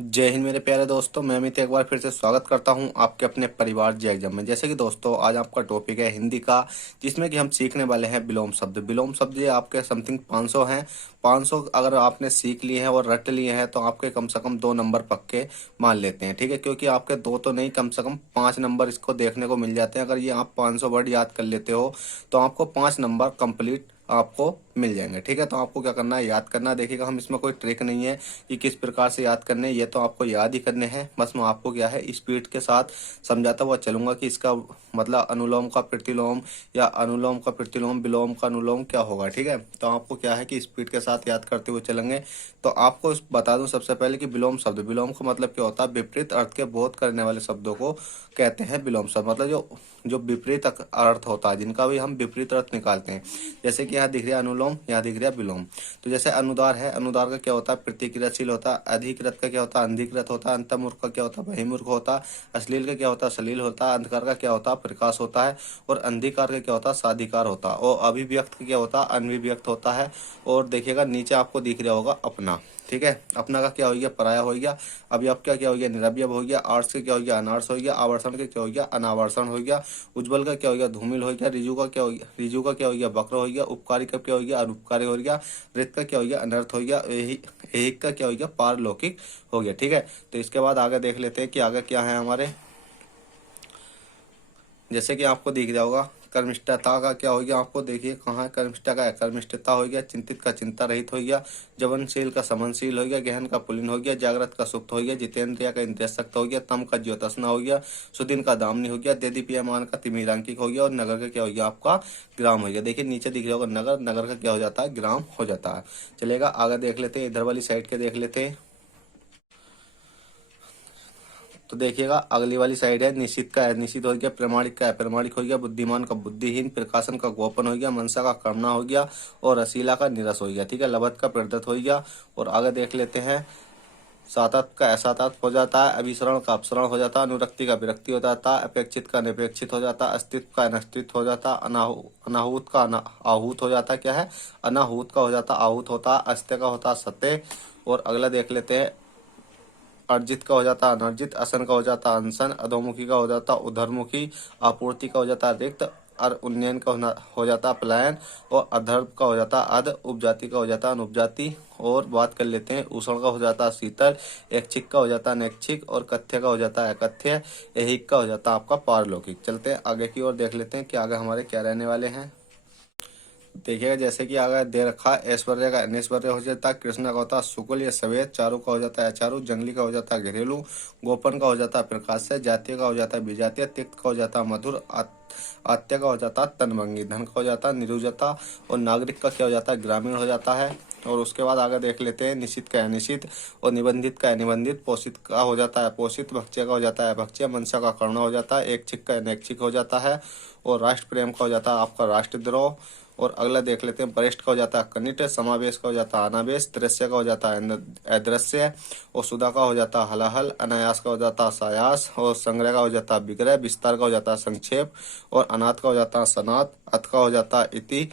जय हिंद मेरे प्यारे दोस्तों। मैं अमित एक बार फिर से स्वागत करता हूं आपके अपने परिवार जे एग्जाम में। जैसे कि दोस्तों आज आपका टॉपिक है हिंदी का, जिसमें कि हम सीखने वाले हैं विलोम शब्द। विलोम शब्द ये आपके समथिंग 500 हैं। 500 अगर आपने सीख लिए हैं और रट लिए हैं तो आपके कम से कम 2 नंबर पक्के मान लेते हैं, ठीक है। क्योंकि आपके दो तो नहीं, कम से कम 5 नंबर इसको देखने को मिल जाते हैं। अगर ये आप 500 वर्ड याद कर लेते हो तो आपको 5 नंबर कंप्लीट आपको मिल जाएंगे, ठीक है। तो आपको क्या करना है, याद करना है। देखिएगा, हम इसमें कोई ट्रिक नहीं है कि किस प्रकार से याद करने हैं, ये तो आपको याद ही करने हैं। बस मैं आपको क्या है स्पीड के साथ समझाता हुआ चलूंगा कि इसका मतलब अनुलोम का प्रतिलोम या अनुलोम का प्रतिलोम, विलोम का अनुलोम क्या होगा, ठीक है। तो आपको क्या है कि स्पीड के साथ याद करते हुए चलेंगे। तो आपको बता दूं सबसे पहले कि विलोम शब्द, विलोम का मतलब क्या होता है, विपरीत अर्थ के बोध करने वाले शब्दों को कहते हैं विलोम शब्द। मतलब जो जो विपरीत अर्थ होता है, जिनका भी हम विपरीत अर्थ निकालते हैं। जैसे कि यहाँ दिख रहा है अनुलोम, यहाँ दिख रहा है विलोम। तो जैसे अनुदार है, अनुदार का क्या होता है, प्रतिक्रियाशील होता है। अधिकृत का क्या होता है, अनधिकृत होता है। अंतर्मुख का क्या होता है, बहिर्मुख होता है। अश्लील का क्या होता है, सलील होता है। अंधकार का क्या होता है, प्रकाश होता है। और अंधकार का क्या होता है, साधिकार होता है। और अभिव्यक्त का क्या होता है, अनभिव्यक्त होता है। और देखिएगा नीचे आपको दिख रहा होगा अपना, ठीक है। अपना का क्या हो गया, पराया हो गया। अवयव का क्या हो गया, निरवयव हो गया। आर्स का क्या हो गया, अनार्स हो गया। आवर्षण का क्या हो गया, अनावर्षण हो गया। उज्ज्वल का क्या हो गया, धूमिल हो गया। रिजु का क्या हो गया, रिजु का क्या हो गया, वक्र हो गया। उपकारी का क्या हो गया, अनुपकारी हो गया। रित का क्या हो गया, अनर्थ हो गया। ऐहिक का क्या हो गया, पारलौकिक हो गया, ठीक है। तो इसके बाद आगे देख लेते हैं कि आगे क्या है हमारे। जैसे कि आपको दिख रहा होगा, कर्मिष्ठता का क्या हो गया, आपको देखिए कहाँ है, कर्मिष्ठता का है, कर्मिष्ठता हो गया। चिंतित का चिंता रहित हो गया। जवनशील का समनशील हो गया। गहन का पुलिन हो गया। जागृत का सुप्त हो गया। जितेंद्रिय का इंद्रिय शक्त हो गया। तम का ज्योतसना हो गया। सुदिन का दामनी हो गया। देदीप्यमान का तिमिरांकिक हो गया। और नगर का क्या हो गया, आपका ग्राम हो गया। देखिए नीचे दिख रहा होगा नगर, नगर का क्या हो जाता है, ग्राम हो जाता है। चलेगा, आगे देख लेते हैं, इधर वाली साइड के देख लेते हैं। तो देखिएगा अगली वाली साइड है, निश्चित का है, निश्चित हो गया। प्रमाणिक का है, प्रमाणिक हो गया। बुद्धिमान का बुद्धिहीन। प्रकाशन का गोपन हो गया। मनसा का करना हो गया। और रसीला का निरस हो गया, ठीक है। लबत का प्रदत्त हो गया। और आगे देख लेते हैं, सातत का असातत हो जाता है। अभिसरण का अपसरण हो जाता है। अनुरक्ति का विरक्ति हो जाता है। अपेक्षित का अनपेक्षित हो जाता है। अस्तित्व का अनस्तित्व हो जाता है। अनाहूत का आहूत हो जाता है, क्या है, अनाहूत का हो जाता है, आहूत होता है। अस्त्य का होता है सत्य। और अगला देख लेते हैं, अर्जित का हो जाता है अनर्जित। असन का हो जाता है अनशन। अधोमुखी का हो जाता है उधरमुखी। आपूर्ति का हो जाता है रिक्त। और उन्नयन का हो जाता है पलायन। और अधर्व का हो जाता है अध। उपजाति का हो जाता है अनुपजाति। और बात कर लेते हैं, उष्ण का हो जाता है शीतल। ऐच्छिक का हो जाता है नैच्छिक। और कथ्य का हो जाता है अकथ्य। ऐहिक का हो जाता है आपका पारलौकिक। चलते हैं आगे की ओर, देख लेते हैं कि आगे हमारे क्या रहने वाले हैं। देखिएगा जैसे कि आगे दे रखा है, ऐश्वर्य का अनैश्वर्य हो जाता है। कृष्ण का होता है शुक्ल या सफेद। चारू का हो जाता है अचारू। जंगली का हो जाता है घरेलू। गोपन का हो जाता है प्रकाश से। जातीय का हो जाता है विजातीय। तिक्त का हो जाता है मधुर। आत्य का हो जाता है तनभंगी। धन का हो जाता है निरुजता। और नागरिक का क्या हो जाता है, ग्रामीण हो जाता है। और उसके बाद आगे देख लेते हैं, निश्चित का अनिश्चित। और निबंधित का अनिबंधित। पोषित का हो जाता है पोषित। भक्ष्य का हो जाता है भक्ष्य। मनसा का कर्ण हो जाता है। ऐच्छिक का अनैच्छिक हो जाता है। और राष्ट्र प्रेम का हो जाता है आपका राष्ट्रद्रोह। और अगला देख लेते हैं, वरिष्ठ का हो जाता है कनिष्ठ। समावेश का हो जाता है अनावेश। दृश्य का हो जाता है अदृश्य। और सुधा का हो जाता है हलाहल। अनायास का हो जाता है सायास। और संग्रह का हो जाता है विग्रह। विस्तार का हो जाता है संक्षेप। और अनाथ का हो जाता है सनात। अथ का हो जाता है इति।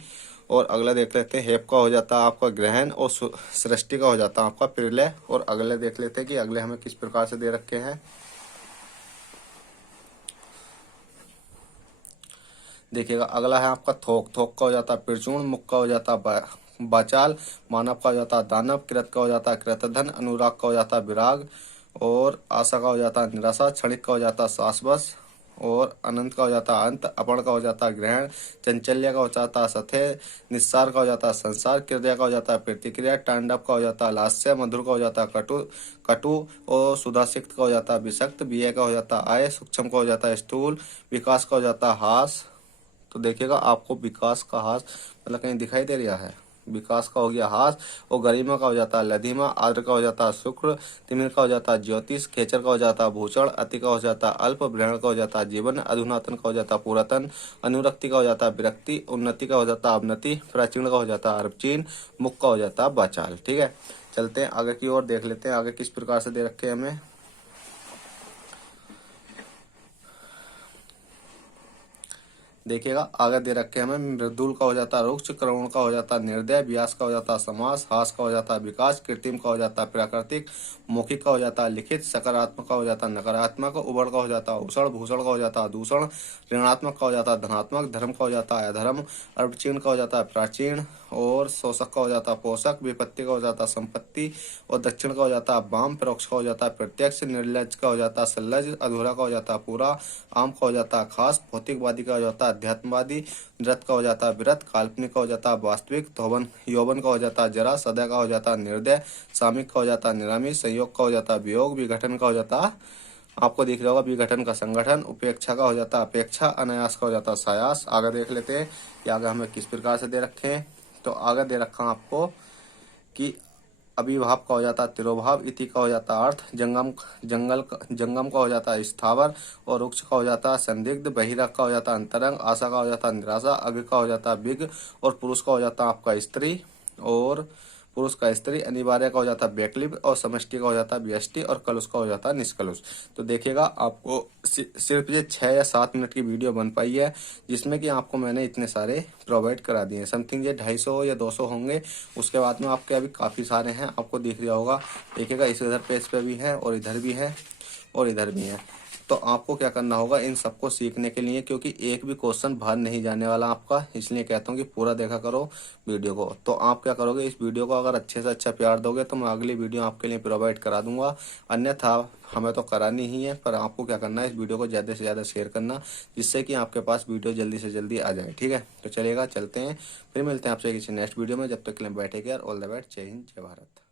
और अगला देख लेते हैं, हेप का हो जाता है आपका ग्रहण। और सृष्टि का हो जाता है आपका प्रलय। और अगले देख लेते हैं कि अगले हमें किस प्रकार से दे रखे हैं। देखिएगा अगला है आपका थोक। थोक का हो जाता है प्रचूर्ण। मुख का हो जाता है बाचाल। मानव का हो जाता है दानव। कृत का हो जाता है कृतधन। अनुराग का हो जाता है विराग। और आशा का हो जाता है निराशा। क्षणिक का हो जाता है शाश्वत। और अनंत का हो जाता है अंत। अपण का हो जाता है ग्रहण। चंचल्य का हो जाता है सथे। निस्सार का हो जाता है संसार। कृदय का हो जाता है प्रतिक्रिया। तांडव का हो जाता है लास्य। मधुर का हो जाता है कटु कटु। और सुधासिक्त का हो जाता है विषक्त। व्यय का हो जाता है आय। सूक्ष्म का हो जाता है स्थूल। विकास का हो जाता है हास। तो देखिएगा आपको विकास का हास मतलब कहीं दिखाई दे रहा है, विकास का हो गया हास। और गरिमा का हो जाता है लधिमा। आर्द्र का हो जाता है शुक्र। तिमिर का हो जाता है ज्योतिष। खेचर का हो जाता है भूषण। अति का हो जाता है अल्प। ग्रहण का हो जाता है जीवन। अधुनातन का हो जाता है पुरातन। अनुरक्ति का हो जाता है विरक्ति। उन्नति का हो जाता है अवनति। प्राचीन का हो जाता है अर्पचीन। मुख का हो जाता है बाचाल, ठीक है। चलते हैं आगे की ओर, देख लेते हैं आगे किस प्रकार से दे रखे हैं हमें। देखिएगा आगे दे रखे हमें मृदुल का हो जाता है रुक्ष, करुण का हो जाता है निर्दय, व्यास का हो जाता है समास, हास का हो जाता है विकास, कृत्रिम का हो जाता है प्राकृतिक, मौखिक का हो जाता है लिखित, सकारात्मक का हो जाता है नकारात्मक, उबड़ का हो जाता है उषण, भूषण का हो जाता है दूषण, ऋणात्मक का हो जाता है धनात्मक, धर्म का हो जाता है अधर्म, अर्वाचीन का हो जाता है प्राचीन, और शोषक का हो जाता है पोषक, विपत्ति का हो जाता है संपत्ति, और दक्षिण का हो जाता है वाम, परोक्ष का हो जाता है प्रत्यक्ष, निर्लज का हो जाता है सल्लज, अधूरा का हो जाता है पूरा, आम का हो जाता है खास, भौतिकवादी का हो जाता है अध्यात्मवादी, व्रत का हो जाता है व्रत, काल्पनिक का हो जाता है वास्तविक, धौवन यौवन का हो जाता है जरा, सदय का हो जाता है निर्दय, सामिक का हो जाता है निरामिष, संयोग का हो जाता है वियोग, विघटन का हो जाता है आपको दिख रहा होगा विघटन का संगठन, उपेक्षा का हो जाता है अपेक्षा, अनायास का हो जाता है सायास। आगे देख लेते हैं कि आगे हमें किस प्रकार से दे रखे हैं। तो आगे दे रखा है आपको कि अभिभाव का हो जाता है तिरोभाव, इति का हो जाता है अर्थ, जंगम का हो जाता है स्थावर, और रुक्ष का हो जाता है संदिग्ध, बहिरग का हो जाता है अंतरंग, आशा का हो जाता है निराशा, अग का हो जाता है बिग, और पुरुष का हो जाता है आपका स्त्री, और पुरुष का स्त्री, अनिवार्य का हो जाता है वैकल्पिक, और समष्टि का हो जाता है व्यष्टि, और कलुष का हो जाता है निष्कलुष। तो देखिएगा आपको सिर्फ ये 6 या 7 मिनट की वीडियो बन पाई है, जिसमें कि आपको मैंने इतने सारे प्रोवाइड करा दिए हैं। समथिंग ये 250 या 200 होंगे। उसके बाद में आपके अभी काफ़ी सारे हैं, आपको दिख रहा होगा। देखिएगा इस इधर पेज पे भी है, और इधर भी है, और इधर भी है। तो आपको क्या करना होगा इन सबको सीखने के लिए, क्योंकि एक भी क्वेश्चन बाहर नहीं जाने वाला आपका, इसलिए कहता हूँ कि पूरा देखा करो वीडियो को। तो आप क्या करोगे, इस वीडियो को अगर अच्छे से अच्छा प्यार दोगे तो मैं अगली वीडियो आपके लिए प्रोवाइड करा दूंगा, अन्यथा हमें तो करानी ही है। पर आपको क्या करना है, इस वीडियो को ज़्यादा से ज़्यादा शेयर करना, जिससे कि आपके पास वीडियो जल्दी से जल्दी आ जाए। ठीक है, तो चलेगा, चलते हैं, फिर मिलते हैं आपसे किसी नेक्स्ट वीडियो में। जब तक के लिए बैठे ऑल द बेस्ट, जय हिंद, जय भारत।